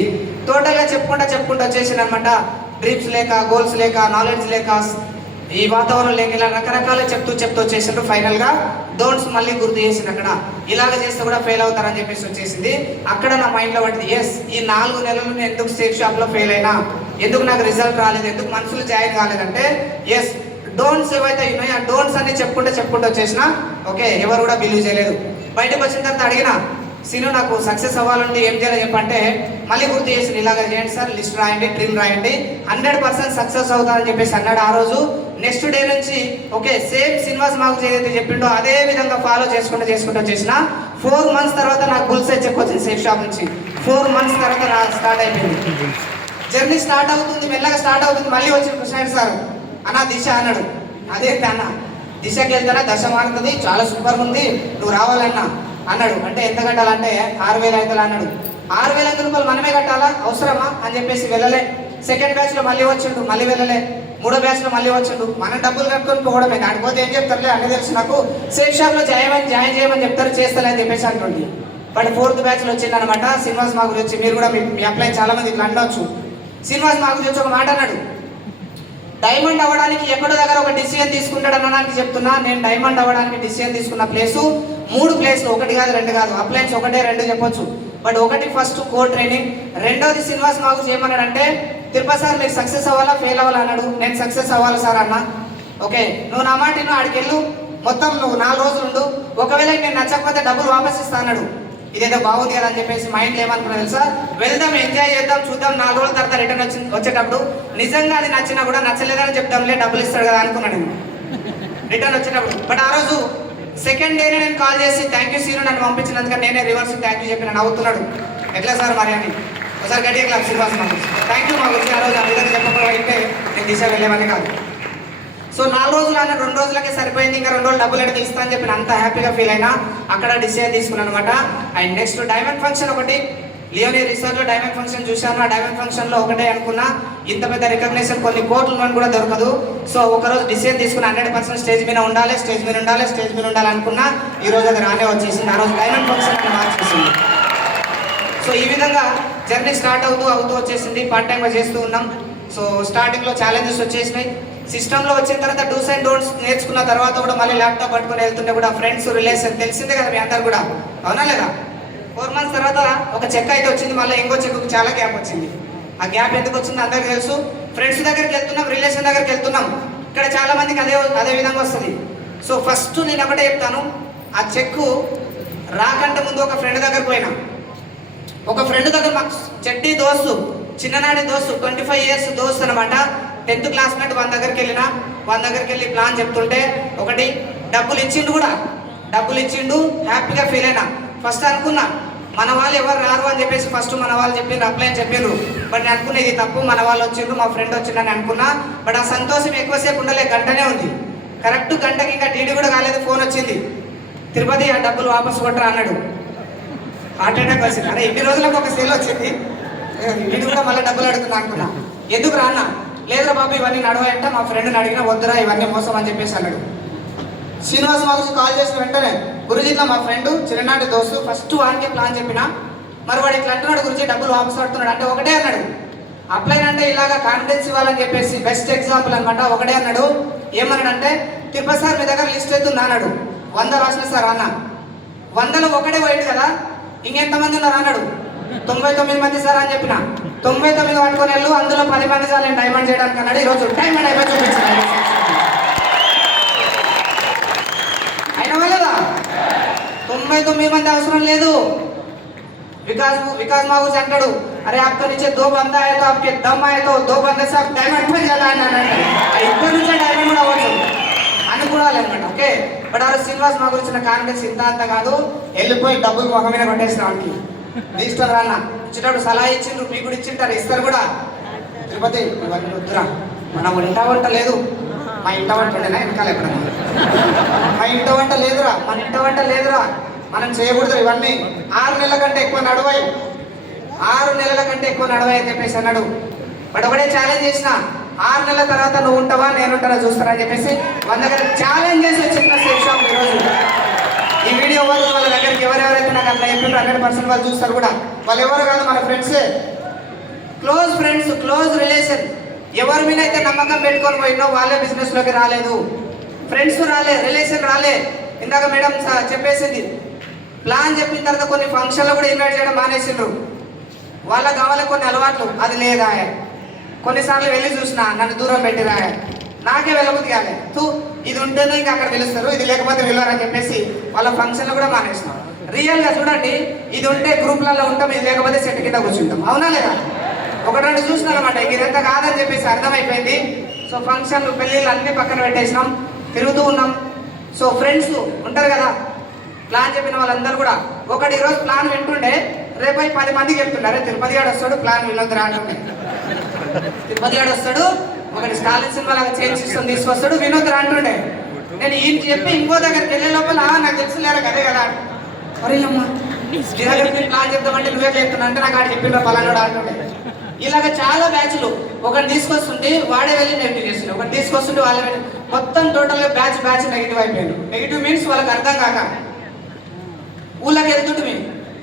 టోటల్గా చెప్పుకుంటూ వచ్చేసింది అనమాట. డ్రీమ్స్ లేక, గోల్స్ లేక, నాలెడ్జ్ లేక, ఈ వాతావరణం లేక ఇలా రకరకాల చెప్తూ వచ్చేసిండ్రు. ఫైనల్గా డోంట్స్ మళ్ళీ గుర్తు చేసింది. అక్కడ ఇలాగ చేస్తే కూడా ఫెయిల్ అవుతారని చెప్పేసి వచ్చేసింది. అక్కడ నా మైండ్లో పడింది, ఎస్ ఈ 4 నెలలు నేను ఎందుకు స్టేట్ షాప్లో ఫెయిల్ అయినా, ఎందుకు నాకు రిజల్ట్ రాలేదు, ఎందుకు మనుషులు జాయిన్ కాలేదంటే ఎస్ డోంట్స్ ఏవైతే ఉన్నాయో ఆ డోంట్స్ అన్ని చెప్పుకుంటూ వచ్చేసిన. ఓకే, ఎవరు కూడా బిలీవ్ చేయలేదు. బయటకు వచ్చిన తర్వాత అడిగిన, సీను నాకు సక్సెస్ అవ్వాలంటే ఏం చేయాలో చెప్పంటే మళ్ళీ గుర్తు చేసింది. ఇలాగ చేయండి సార్, లిస్ట్ రాయండి, డ్రీమ్ రాయండి, 100% సక్సెస్ అవుతారని చెప్పేసి అన్నాడు ఆ రోజు. నెక్స్ట్ డే నుంచి ఓకే సేమ్ శ్రీనివాస్ మాకు ఏదైతే చెప్పిండో అదే విధంగా ఫాలో చేసుకుంటూ వచ్చేసిన. 4 months తర్వాత నాకు బుల్ సైజ్ చెక్ వచ్చింది సేఫ్ షాప్ నుంచి. 4 months తర్వాత నాకు స్టార్ట్ అయిపోయింది. జర్నీ స్టార్ట్ అవుతుంది, మెల్లగా స్టార్ట్ అవుతుంది. మళ్ళీ వచ్చిన కృష్ణారెడ్డి సార్ అన్న దిశ అన్నాడు. అదే అన్న దిశకి వెళ్తానా, దశ మారుతుంది, చాలా సూపర్గా ఉంది, నువ్వు రావాలన్నా అన్నాడు. అంటే ఎంత కట్టాలంటే 6,000 అవుతుంది అన్నాడు. 6,500 రూపాయలు మనమే కట్టాలా, అవసరమా అని చెప్పేసి వెళ్ళలే. సెకండ్ బ్యాచ్లో మళ్ళీ వచ్చిండు, మళ్ళీ వెళ్ళలే. 3వ బ్యాచ్లో మళ్ళీ వచ్చిండు. మనం డబ్బులు కట్టుకొని పోవడమే. కాకపోతే ఏం చెప్తారులే అన్నీ తెలుసు నాకు, సేఫ్ షాప్లో జాయిన్ చేయమని చెప్తారు, చేస్తాలే అని చెప్పేసి అంటుంది. బట్ 4th బ్యాచ్లో వచ్చింది అనమాట. శ్రీనివాస్ మా గురించి మీరు కూడా మీ అప్లై చాలా మంది ఇట్లా అనవచ్చు. శ్రీనివాస్ మా గురించి ఒక మాట అన్నాడు, డైమండ్ అవ్వడానికి ఎక్కడో దగ్గర ఒక డిసిజన్ తీసుకుంటాడు అనడానికి చెప్తున్నా. నేను డైమండ్ అవ్వడానికి డిసిజన్ తీసుకున్న ప్లేసు 3 ప్లేస్లు, 1 కాదు 2 కాదు. అప్లైన్స్ 1 2 చెప్పొచ్చు. బట్ 1 ఫస్ట్ కోర్ ట్రైనింగ్, 2వది శ్రీనివాస్ మాకు చేయమన్నాడంటే తిరుపతి సార్ మీరు సక్సెస్ అవ్వాలా ఫెయిల్ అవ్వాలా అన్నాడు. నేను సక్సెస్ అవ్వాలి సార్ అన్న. ఓకే నువ్వు నా మాట నువ్వు ఆడికి వెళ్ళు, మొత్తం నువ్వు 4 రోజులు ఉండు, ఒకవేళ నేను నచ్చకపోతే డబ్బులు వాపస్ ఇస్తా అన్నాడు. ఇదేదో బాగుంది కదా అని చెప్పేసి మైండ్లో ఏమనుకున్నా తెలుసా, వెళ్దాం ఎంజాయ్ చేద్దాం చూద్దాం, 4 రోజుల తర్వాత రిటర్న్ వచ్చేటప్పుడు నిజంగా అది నచ్చినా కూడా నచ్చలేదని చెప్తాంలే, డబ్బులు ఇస్తాడు కదా అనుకున్నాను నేను రిటర్న్ వచ్చేటప్పుడు. బట్ ఆ రోజు సెకండ్ డేనే నేను కాల్ చేసి థ్యాంక్ యూ సీను నన్ను పంపించినందుకు నేనే రివర్స్ థ్యాంక్ యూ చెప్పి నవ్వుతున్నాడు. ఎట్లా సార్ మరి అని ఒకసారి గట్టిగా క్లాస్ శ్రీనివాస్ మాకు థ్యాంక్ యూ మా గురించి ఆ రోజు ఆ విధంగా చెప్పకపోతే నేను దిశ వెళ్ళేవని కాదు. సో 4 రోజులు అన్న 2 రోజులకే సరిపోయింది, ఇంకా 2 రోజులు డబ్బులు అడిగి ఇస్తా అని చెప్పి అంత హ్యాపీగా ఫీల్ అయినా అక్కడ డిసిజన్ తీసుకున్నాను అనమాట. అండ్ నెక్స్ట్ డైమండ్ ఫంక్షన్ ఒకటి, లియోనీ రిసార్ట్లో డైమండ్ ఫంక్షన్ చూశాను. ఆ డైమండ్ ఫంక్షన్లో ఒకటే అనుకున్నా, ఇంత పెద్ద రికగ్నేషన్ కొన్ని కోట్ల మంది కూడా దొరకదు. సో ఒకరోజు డిసిజన్ తీసుకున్న 100% స్టేజ్ మీద ఉండాలి అనుకున్నా. ఈ రోజు అది రానే వచ్చేసింది. ఆ రోజు డైమండ్ ఫంక్షన్ మార్చేసింది. సో ఈ విధంగా జర్నీ స్టార్ట్ అవుతూ వచ్చేసింది. పార్ట్ టైంగా చేస్తూ ఉన్నాం. సో స్టార్టింగ్లో ఛాలెంజెస్ వచ్చేసినాయి. సిస్టంలో వచ్చిన తర్వాత డూస్ అండ్ డోంట్స్ నేర్చుకున్న తర్వాత కూడా మళ్ళీ ల్యాప్టాప్ పట్టుకుని వెళ్తుంటే కూడా ఫ్రెండ్స్ రిలేషన్ తెలిసిందే కదా మీ అందరు కూడా, అవునా లేదా? 4 months తర్వాత ఒక చెక్ అయితే వచ్చింది, మళ్ళీ ఇంకో చెక్కు చాలా గ్యాప్ వచ్చింది. ఆ గ్యాప్ ఎందుకు వచ్చింది అందరికీ తెలుసు. ఫ్రెండ్స్ దగ్గరికి వెళ్తున్నాం, రిలేషన్ దగ్గరికి వెళ్తున్నాం. ఇక్కడ చాలా మందికి అదే విధంగా వస్తుంది. సో ఫస్ట్ నేను ఒకటే చెప్తాను, ఆ చెక్కు రాకంటే ముందు ఒక ఫ్రెండ్ దగ్గరకు పోయినా. ఒక ఫ్రెండ్ దగ్గర మాకు చెడ్డీ దోస్తు, చిన్ననాటి దోస్తు, 25 years దోస్తు అనమాట. 10th classmate. వాళ్ళ దగ్గరికి వెళ్ళి ప్లాన్ చెప్తుంటే ఒకటి డబ్బులు ఇచ్చిండు, హ్యాపీగా ఫీల్ అయినా. ఫస్ట్ అనుకున్నా మన వాళ్ళు ఎవరు రారు అని చెప్పేసి ఫస్ట్ మన వాళ్ళు చెప్పిండ్రు, అప్లై అని చెప్పిండ్రు. బట్ నేను అనుకున్నా ఇది తప్పు, మన వాళ్ళు వచ్చిండ్రు, మా ఫ్రెండ్ వచ్చిందని అనుకున్నా. బట్ ఆ సంతోషం ఎక్కువసేపు ఉండలే, గంటనే ఉంది. కరెక్ట్ గంటకి ఇంకా డీడీ కూడా కాలేదు, ఫోన్ వచ్చింది, తిరుపతి ఆ డబ్బులు వాపస్ కొట్టరా అన్నాడు. హార్ట్ అటాక్ వచ్చింది. అంటే ఇన్ని రోజులకు ఒక సేల్ వచ్చింది, వీడు కూడా మళ్ళీ డబ్బులు అడుగుతున్నా అనుకున్నా. ఎందుకు రాన్నా? లేదురా బాబు ఇవన్నీ నడవాయంట, మా ఫ్రెండ్ని అడిగినా వద్దురా ఇవన్నీ మోసం అని చెప్పేసి అన్నాడు. శ్రీనివాస్ మాకు కాల్ చేసిన వెంటనే గురుజీ ఇట్లా మా ఫ్రెండ్ చిన్ననాటి దోస్తు ఫస్ట్ వానికి ప్లాన్ చెప్పిన, మరి వాడు ఇట్లా అంటున్నాడు గురుజీ డబ్బులు వాపసు పడుతున్నాడు అంటే ఒకటే అన్నాడు, అప్లైన్ అంటే ఇలాగా కాన్ఫిడెన్స్ ఇవ్వాలని చెప్పేసి బెస్ట్ ఎగ్జాంపుల్ అనమాట. ఒకటే అన్నాడు, ఏమన్నాడంటే తిరుపతి సార్ మీ దగ్గర లిస్ట్ అవుతుంది అన్నాడు. 100 రాసిన సార్ అన్న, 100లో ఒకటే పోయింది కదా, ఇంకెంతమంది ఉన్నారు అన్నాడు. 99 మంది సార్ అని చెప్పిన. 99 పట్టుకొని వెళ్ళు, అందులో 10 మంది సార్ నేను డైమండ్ చేయడానికి అన్నాడు. ఈరోజు డైమండ్ అయిపోయి చూపించాను. అయినా లేదా 99 మంది అవసరం లేదు. विकास माहू से अंटाడు, अरे आपके नीचे 2 बंदा है तो आपके दम आए तो 2 बंदे से आप डायमंड पे जाना అన్నాడంటే ఇద్దరు నుంచి డైమండ్ కూడా అవ్వచ్చు అనుకోవాలన్నమాట. ఓకే, బట్ ఆ శ్రీనివాస్ మాకు ఇచ్చిన కాన్ఫిడెన్స్ ఇంత అంత కాదు, వెళ్ళిపోయి డబ్బులు మొహం మీద కొట్టేసిన వాడికి రిజిస్టర్ రాన్న ఇచ్చేటప్పుడు సలహా ఇచ్చిండ్రు, మీకు కూడా ఇచ్చింటారు, ఇస్తారు కూడా. తిరుపతి ఇవన్నీ వద్దురా, మనం ఇంట వంట లేదు, మా ఇంట వంట ఉండేనా వెనకాల ఎప్పుడన్నా, మా ఇంట వంట లేదురా, మన ఇంట వంట లేదురా, మనం చేయకూడదు ఇవన్నీ. 6 నెలల కంటే ఎక్కువ నడవై, 6 నెలల కంటే ఎక్కువ నడవై అని చెప్పేసి అన్నాడు. బట్ ఒకటే ఛాలెంజ్ చేసిన, 6 నెలల తర్వాత నువ్వు ఉంటావా నేను ఉంటారా చూస్తారా అని చెప్పేసి మన దగ్గర ఛాలెంజ్ చేసి వచ్చిన సేఫ్ షాప్ ఈరోజు. ఈ వీడియో వాళ్ళ దగ్గరికి ఎవరెవరైతే నాకు అట్లా చెప్పిండ్రు 100% వాళ్ళు చూస్తారు కూడా. వాళ్ళు ఎవరు కాదు, మన ఫ్రెండ్సే, క్లోజ్ ఫ్రెండ్స్, క్లోజ్ రిలేషన్. ఎవరి మీద అయితే నమ్మకం పెట్టుకొని పోయినో వాళ్ళే బిజినెస్లోకి రాలేదు, ఫ్రెండ్స్ రాలే, రిలేషన్ రాలే. ఇందాక మేడం చెప్పేసింది, ప్లాన్ చెప్పిన తర్వాత కొన్ని ఫంక్షన్లు కూడా ఇన్వైట్ చేయడం మానేసిండ్రు. వాళ్ళకి కావాలి కొన్ని అలవాట్లు, అది లేదా. కొన్నిసార్లు వెళ్ళి చూసినా నన్ను దూరం పెట్టిరా, నాకే వెళ్ళబుద్ధి కాలే, ఇది ఉంటేనే ఇంకా అక్కడ పిలుస్తారు, ఇది లేకపోతే వెళ్ళారని చెప్పేసి వాళ్ళ ఫంక్షన్లు కూడా మానేసినాం. రియల్గా చూడండి, ఇది ఉంటే గ్రూప్లలో ఉంటాం, ఇది లేకపోతే సెట్ కింద కూర్చుంటాం, అవునా లేదా. 1-2 చూసినా అనమాట, ఇదంతా కాదని చెప్పేసి అర్థమైపోయింది. సో ఫంక్షన్లు పెళ్ళిళ్ళు అన్నీ పక్కన పెట్టేసినాం, తిరుగుతూ ఉన్నాం. సో ఫ్రెండ్స్ ఉంటారు కదా, ప్లాన్ చెప్పిన వాళ్ళందరూ కూడా ఒకటి ఈరోజు ప్లాన్ వింటుండే, రేపు 10 మందికి చెప్తుండే, తిరుపతి గాడు వస్తాడు ప్లాన్ వినొద్దురా అంటుండే. తిరుపతి గాడు వస్తాడు, ఒకటి స్టాలిన్ సినిమా లాగా చేంజ్ సిస్టమ్ తీసుకొస్తాడు, వినొద్దురా అంటుండే. నేను ఈయన చెప్పి ఇంకో దగ్గరికి వెళ్ళే లోపల నాకు తెలుసు లేరా అదే కదా, అరే అమ్మా నీ దగ్గర ప్లాన్ చెప్తామంటే నువ్వే చెప్తున్నా అంటే నాకు ఆడ చెప్పిండ్రా పలానాడు అంటుండే. ఇలాగ చాలా బ్యాచ్లు, ఒకటి తీసుకొస్తుంటే వాడే వెళ్ళి నెగిటివ్ చేస్తుండే, ఒకటి తీసుకొస్తుంటే వాళ్ళే వెళ్ళి, మొత్తం టోటల్గా బ్యాచ్ నెగిటివ్ అయిపోయాడు. నెగిటివ్ మీన్స్ వాళ్ళకి అర్థం కాక ఊళ్ళకి వెళ్తుంటే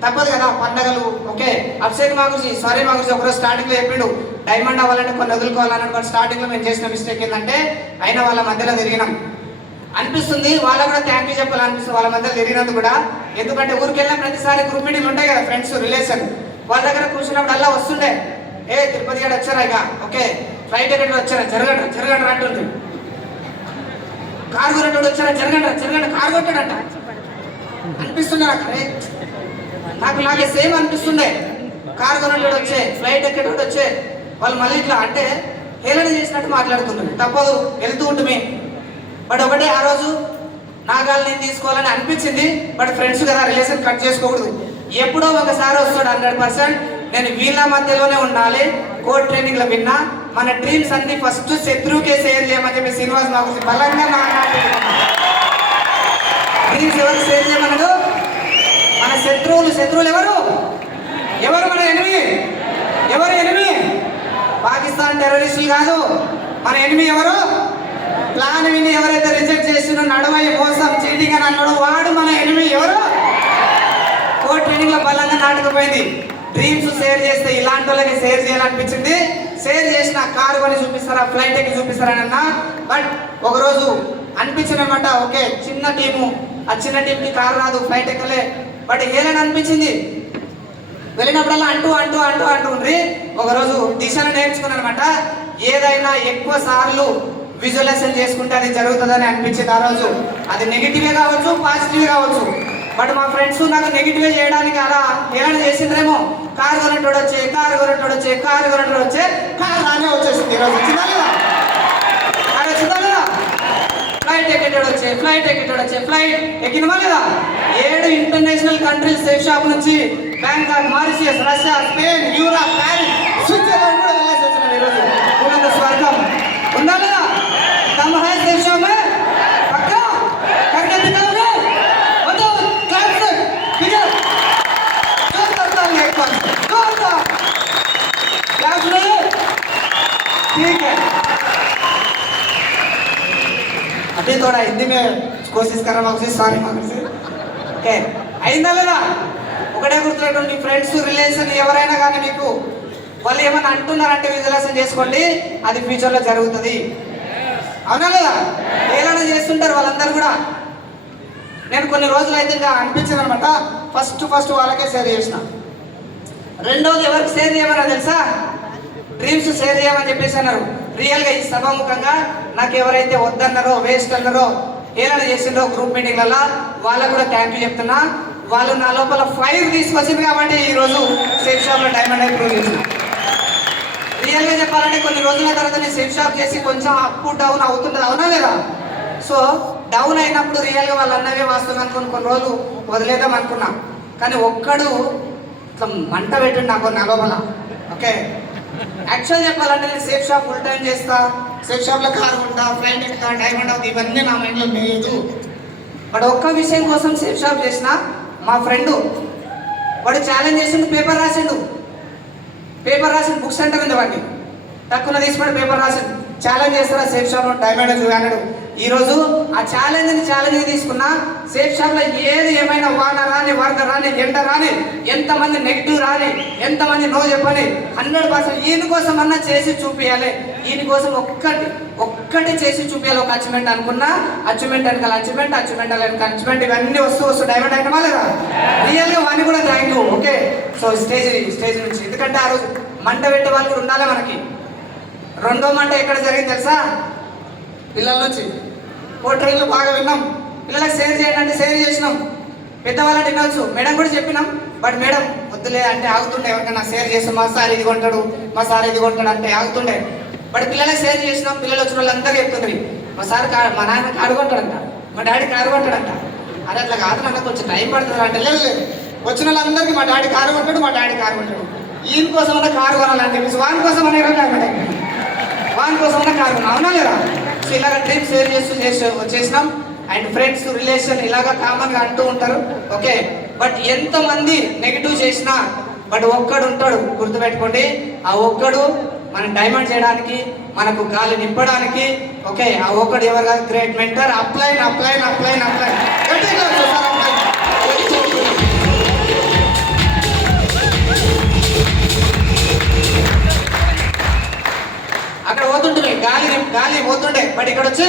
తప్పదు కదా పండగలు. ఓకే, అభిషేక్ మాగురుజీ సారీ మాగురుజీ ఒకరోజు స్టార్టింగ్లో చెప్పిండు, డైమండ్ అవ్వాలంటే కొన్ని వదులుకోవాలన్నట్టు. బట్ స్టార్టింగ్లో మేము చేసిన మిస్టేక్ ఏంటంటే అయినా వాళ్ళ మధ్యలో తిరిగినాం అనిపిస్తుంది, వాళ్ళకు కూడా థ్యాంక్ యూ చెప్పాలనిపిస్తుంది వాళ్ళ మధ్యలో తిరిగినందుకు కూడా. ఎందుకంటే ఊరికి వెళ్ళిన ప్రతిసారి గ్రూప్ మీటింగ్ ఉంటాయి కదా, ఫ్రెండ్స్ రిలేషన్, వాళ్ళ దగ్గర కూర్చున్నప్పుడు అలా వస్తుండే, ఏ తిరుపతి గారు వచ్చారా, ఇక ఓకే ఫ్లైట్ ఎక్కడ వచ్చారా, జరగండి అంటుంది. కారు కొట్టడు వచ్చారా, జరగండి కారు కొట్టాడంట అనిపిస్తుండే నాకు. అరే నాకే సేమ్ అనిపిస్తుండే, కారు కొనటోడు వచ్చే, ఫ్లైట్ ఎక్కేటోడు వచ్చే, వాళ్ళు మళ్ళీ ఇట్లా అంటే హేళన చేసినట్టు మాట్లాడుతుంటారు. తప్పదు, వెళ్తూ ఉంటుంది. బట్ ఒకటే ఆ రోజు నా గాలి నేను తీసుకోవాలని అనిపించింది. బట్ ఫ్రెండ్స్ కదా, రిలేషన్ కట్ చేసుకోకూడదు. ఎప్పుడో ఒకసారి వస్తాడు 100%. నేను వీళ్ళ మధ్యలోనే ఉండాలి. కోడ్ ట్రైనింగ్లో విన్నా, మన డ్రీమ్స్ అన్ని ఫస్ట్ శత్రువుకే షేర్ చేయమని చెప్పి శ్రీనివాస్ మాకు బలంగా డ్రీమ్స్ ఎవరు షేర్ చేయమన్నాడు, మన శత్రువులు ఎవరు మన ఎనిమి పాకిస్తాన్ టెర్రరిస్టులు కాదు, మన ఎనిమి ఎవరు, ప్లాన్ విని ఎవరైతే రిజెక్ట్ చేస్తున్నా నడవై మోసం చీటింగ్ అని అన్నాడు వాడు మన ఎనిమి. ఎవరు కోడ్ ట్రైనింగ్ లో బలంగా నాటుకుపోయింది. డ్రీమ్స్ షేర్ చేస్తే ఇలాంటి వాళ్ళకి షేర్ చేయాలనిపించింది. షేర్ చేసిన కారు కొని చూపిస్తారా, ఫ్లైట్ ఎక్కి చూపిస్తారని అన్నా. బట్ ఒకరోజు అనిపించింది అనమాట, ఓకే చిన్న టీము, ఆ చిన్న టీంకి కారు రాదు, ఫ్లైట్ ఎక్కలే, బట్ ఏలని అనిపించింది. వెళ్ళినప్పుడల్లా అంటుండ్రి. ఒకరోజు దిశను నేర్చుకున్నాను అనమాట, ఏదైనా ఎక్కువ సార్లు విజువలైజేషన్ చేసుకుంటే అది జరుగుతుందని అనిపించింది ఆ రోజు. అది నెగిటివే కావచ్చు, పాజిటివే కావచ్చు. బట్ మా ఫ్రెండ్స్ నాకు నెగిటివే చేయడానికి అలా ఏమైనా చేసిండ్రేమో. కారు కొనటోడు వచ్చే, కారు రానే వచ్చేసింది ఈరోజు. వచ్చిందా లేదా? ఫ్లైట్ ఎక్కేటోడు వచ్చే, ఫ్లైట్ ఎక్కినమా లేదా? 7 ఇంటర్నేషనల్ కంట్రీస్ సేఫ్ షాప్ నుంచి Bangkok, Mauritius, Russia, Spain, Europe, Paris, Switzerland కూడా వెళ్ళేసి వచ్చినాం ఈరోజు. ఉన్నత స్వర్గం ఉందా లేదా? దమ్ హై సేఫ్ షాప్ మే పక్కా करके दिखाओगे? बताओ क्लैप से फिगर जोर करता है एक बार जोरदार क्लैप ले ठीक है. अभी थोड़ा हिंदी में కోసిస్ కరా మాకు సారీ మాకు ఓకే అయిందా లేదా? ఒకటే గుర్తుపెట్టుకోండి, ఫ్రెండ్స్ రిలేషన్ ఎవరైనా కానీ మీకు వాళ్ళు ఏమైనా అంటున్నారంటే విజువలైజేషన్ చేసుకోండి, అది ఫ్యూచర్లో జరుగుతుంది. అవునా లేదా? ఏదైనా చేస్తుంటారు వాళ్ళందరూ కూడా. నేను కొన్ని రోజులు అయితే ఇంకా అనిపించింది అనమాట, ఫస్ట్ వాళ్ళకే షేర్ చేసిన. రెండోది ఎవరికి షేర్ చేయమన్నా తెలుసా? డ్రీమ్స్ షేర్ చేయమని చెప్పేసి అన్నారు. రియల్గా ఈ సభాముఖంగా నాకు ఎవరైతే వద్దన్నారో, వేస్ట్ అన్నారో, ఏదైనా చేసిండ్రో గ్రూప్ మీటింగ్లలో వాళ్ళకు కూడా థ్యాంక్ యూ చెప్తున్నా. వాళ్ళు నా లోపల ఫైర్ తీసుకొచ్చింది కాబట్టి ఈరోజు సేఫ్ షాప్లో డైమండ్ అయి ప్రూవ్ చేసిన. రియల్గా చెప్పాలంటే కొన్ని రోజుల తర్వాత నేను సేఫ్ షాప్ చేసి కొంచెం అప్ డౌన్ అవుతుంటుంది, అవునా లేదా? సో డౌన్ అయినప్పుడు రియల్గా వాళ్ళు అన్నవే వాస్తుంది అనుకుని కొన్ని రోజులు వదిలేద్దాం అనుకున్నా. కానీ ఒక్కడు ఇట్లా మంట పెట్టండి నాకు నా లోపల. ఓకే, యాక్చువల్ చెప్పాలంటే నేను సేఫ్ షాప్ ఫుల్ టైం చేస్తా, సేఫ్ షాప్లో కారు ఉంటా, ఫ్లైట్ ఎక్కుతా, డైమండ్ అవుతుంది, ఇవన్నీ నా మైండ్లో లేదు. బట్ ఒక్క విషయం కోసం సేఫ్ షాప్ చేసిన. మా ఫ్రెండు వాడు ఛాలెంజ్ చేసిండు, పేపర్ రాసిండు, బుక్ సెంటర్ ఉంది వాడిని తక్కువ తీసుకొని పేపర్ రాసిండు. ఛాలెంజ్ చేస్తారా సేఫ్ షాప్లో డైమండ్ అన్నాడు. ఈరోజు ఆ ఛాలెంజ్ తీసుకున్నా. సేఫ్ షాప్లో ఏది ఏమైనా వాన రాని, వరద రాని, ఎండ రాని, ఎంతమంది నెగిటివ్ రాని, ఎంతమంది నో చెప్పని 100% ఈయన కోసం అన్నా చేసి చూపించాలి. ఈయన కోసం ఒక్కటి చేసి చూపించాలి ఒక అచీవ్మెంట్ అనుకున్నా. అచీవ్మెంట్ వెనకాల అచీవ్మెంట్ ఇవన్నీ వస్తూ డైమండ్ అయినా లేదా? రియల్గా వాడిని కూడా thank you. Okay, so stage నుంచి, ఎందుకంటే ఆ రోజు మంట పెట్టే వాళ్ళు కూడా ఉండాలి మనకి. రెండో మంట ఎక్కడ జరిగింది తెలుసా? పిల్లల నుంచి. ట్రైన్లో బాగా విన్నాం, పిల్లలకు షేర్ చేయండి అంటే షేర్ చేసినాం. పెద్దవాళ్ళని వినవచ్చు, మేడం కూడా చెప్పినాం. బట్ మేడం వద్దులే అంటే ఆగుతుండే. ఎవరికైనా షేర్ చేస్తాం, మా సార్ ఇది కొంటాడు అంటే ఆగుతుండే. బట్ పిల్లలకు షేర్ చేసినాం. పిల్లలు వచ్చిన వాళ్ళందరూ చెప్తుండ్రి, మా నాయన కారు కొంటాడంట, మా డాడీ కారు కొంటాడంట. అది అట్లా కాదు నాన్న, కొంచెం టైం పడుతుంది అంటే. లేదు, వచ్చిన వాళ్ళందరికీ మా డాడీ కారు కొంటాడు. ఈయన కోసం అన్న కారు కొనాలని చెప్పేసి వాని కోసం అనే కారు కొన్నా. అవునా లేదా? సో ఇలాగ డ్రీమ్ షేర్ చేసినాం. అండ్ ఫ్రెండ్స్ రిలేషన్ ఇలాగ కామన్గా అంటూ ఉంటారు. ఓకే, బట్ ఎంతమంది నెగిటివ్ చేసినా బట్ ఒక్కడు ఉంటాడు, గుర్తుపెట్టుకోండి. ఆ ఒక్కడు మనం డైమండ్ చేయడానికి, మనకు గాలి నింపడానికి. ఓకే, ఆ ఒక్కడు ఎవరు కాదు, గ్రేట్ మెంటర్. అప్లైన్. అక్కడ పోతుంటుంది గాలి పోతుండే, బట్ ఇక్కడ వచ్చి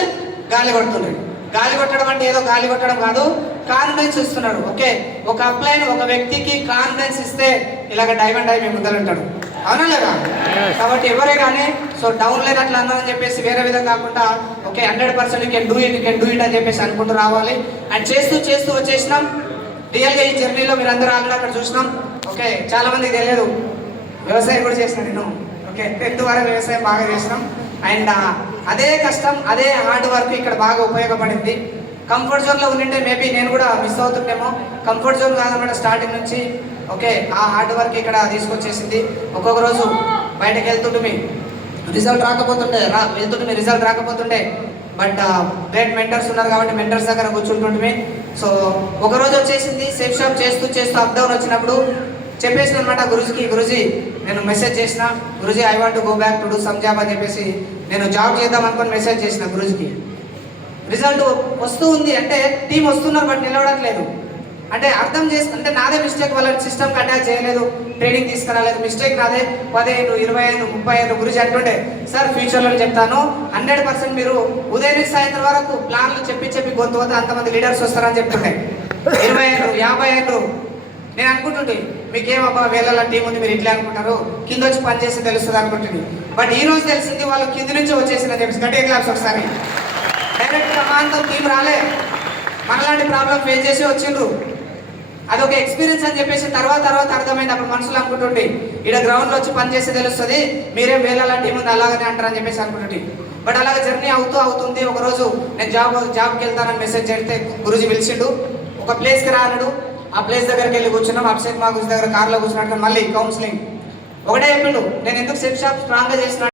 గాలి కొడుతుండే. గాలి కొట్టడం అంటే ఏదో గాలి కొట్టడం కాదు, కాన్ఫిడెన్స్ ఇస్తున్నాడు. ఓకే, ఒక అప్లైన్ ఒక వ్యక్తికి కాన్ఫిడెన్స్ ఇస్తే ఇలాగ డైమండ్ అయి మేము ముందరంటాడు, అవునా లేదా? కాబట్టి ఎవరే కానీ సో డౌన్ లేదు అట్లా అన్నారని చెప్పేసి వేరే విధంగా కాకుండా okay 100% you can do it అని చెప్పేసి అనుకుంటూ రావాలి. అండ్ చేస్తూ వచ్చేసినాం. రియల్గా ఈ జర్నీలో మీరు అందరూ ఆల్రెడీ అక్కడ చూసినాం. ఓకే, చాలా మందికి తెలియదు, వ్యవసాయం కూడా చేసిన నేను. ఓకే, 10th వరకు వ్యవసాయం బాగా చేసినాం. అండ్ అదే కష్టం, అదే హార్డ్ వర్క్ ఇక్కడ బాగా ఉపయోగపడింది. కంఫర్ట్ జోన్లో ఉండింటే మేబీ నేను కూడా మిస్ అవుతుండేమో. కంఫర్ట్ జోన్ కాదన్నమాట స్టార్టింగ్ నుంచి. ఓకే, ఆ హార్డ్ వర్క్ ఇక్కడ తీసుకొచ్చేసింది. ఒక్కొక్క రోజు బయటకు వెళ్తుంటే రిజల్ట్ రాకపోతుండే బట్ గ్రేట్ మెంటర్స్ ఉన్నారు కాబట్టి మెంటర్స్ దగ్గర కూర్చుంటుంటే. సో ఒకరోజు వచ్చేసింది, సేఫ్ షాప్ చేస్తూ అప్ డౌన్ వచ్చినప్పుడు చెప్పేసిన అనమాట గురూజీ నేను మెసేజ్ చేసిన, Guruji I want go back to do some job అని చెప్పేసి నేను జాబ్ చేద్దాం అనుకుని మెసేజ్ చేసిన గురూజీకి. రిజల్ట్ వస్తూ ఉంది అంటే టీం వస్తున్నారు బట్ నిలవడట్లేదు అంటే అర్థం అంటే నాదే మిస్టేక్, వాళ్ళ సిస్టమ్కి అటాచ్ చేయలేదు, ట్రైనింగ్ తీసుకురాలేదు, మిస్టేక్ నాదే. 15, 25, 30 గురించి అంటుండే. సార్ ఫ్యూచర్లో చెప్తాను, 100% మీరు ఉదయం నుంచి సాయంత్రం వరకు ప్లాన్లు చెప్పి గొంతు పోతే అంతమంది లీడర్స్ వస్తారని చెప్తుండే. 25, 50 నేను అనుకుంటుంటే మీకేమబ్బా వేళ టీం ఉంది మీరు ఇట్లా అనుకుంటారు, కింద వచ్చి పని చేసి తెలుస్తుంది అనుకుంటుంది. బట్ ఈ రోజు తెలిసింది వాళ్ళు కింద నుంచి వచ్చేసిందని చెప్పేసి గట్టిగా క్లాప్స్ ఒకసారి. డైరెక్ట్ ప్రమాణంతో టీం రాలే, మనలాంటి ప్రాబ్లం ఫేస్ చేసి వచ్చిండ్రు. అదొక ఎక్స్పీరియన్స్ అని చెప్పేసి తర్వాత అర్థమైంది. అప్పుడు మనుషులు అనుకుంటుంటే ఇక్కడ గ్రౌండ్లో వచ్చి పని చేసి తెలుస్తుంది, మీరేం వేళ టీం ఉంది అలాగనే అంటారని చెప్పేసి అనుకుంటుంటే. బట్ అలాగే జర్నీ అవుతుంది. ఒకరోజు నేను జాబ్కి వెళ్తానని మెసేజ్ చేస్తే గురూజీ పిలిచిండు, ఒక ప్లేస్కి రానడు. ఆ ప్లేస్ దగ్గరికి వెళ్ళి కూర్చున్నాం. అభిషేక్ మా గురించి దగ్గర కార్లో కూర్చున్నట్టు మళ్ళీ కౌన్సిలింగ్ ఒకటే చెప్పిండు, నేను ఎందుకు సేఫ్ షాప్ స్ట్రాంగ్గా చేసిన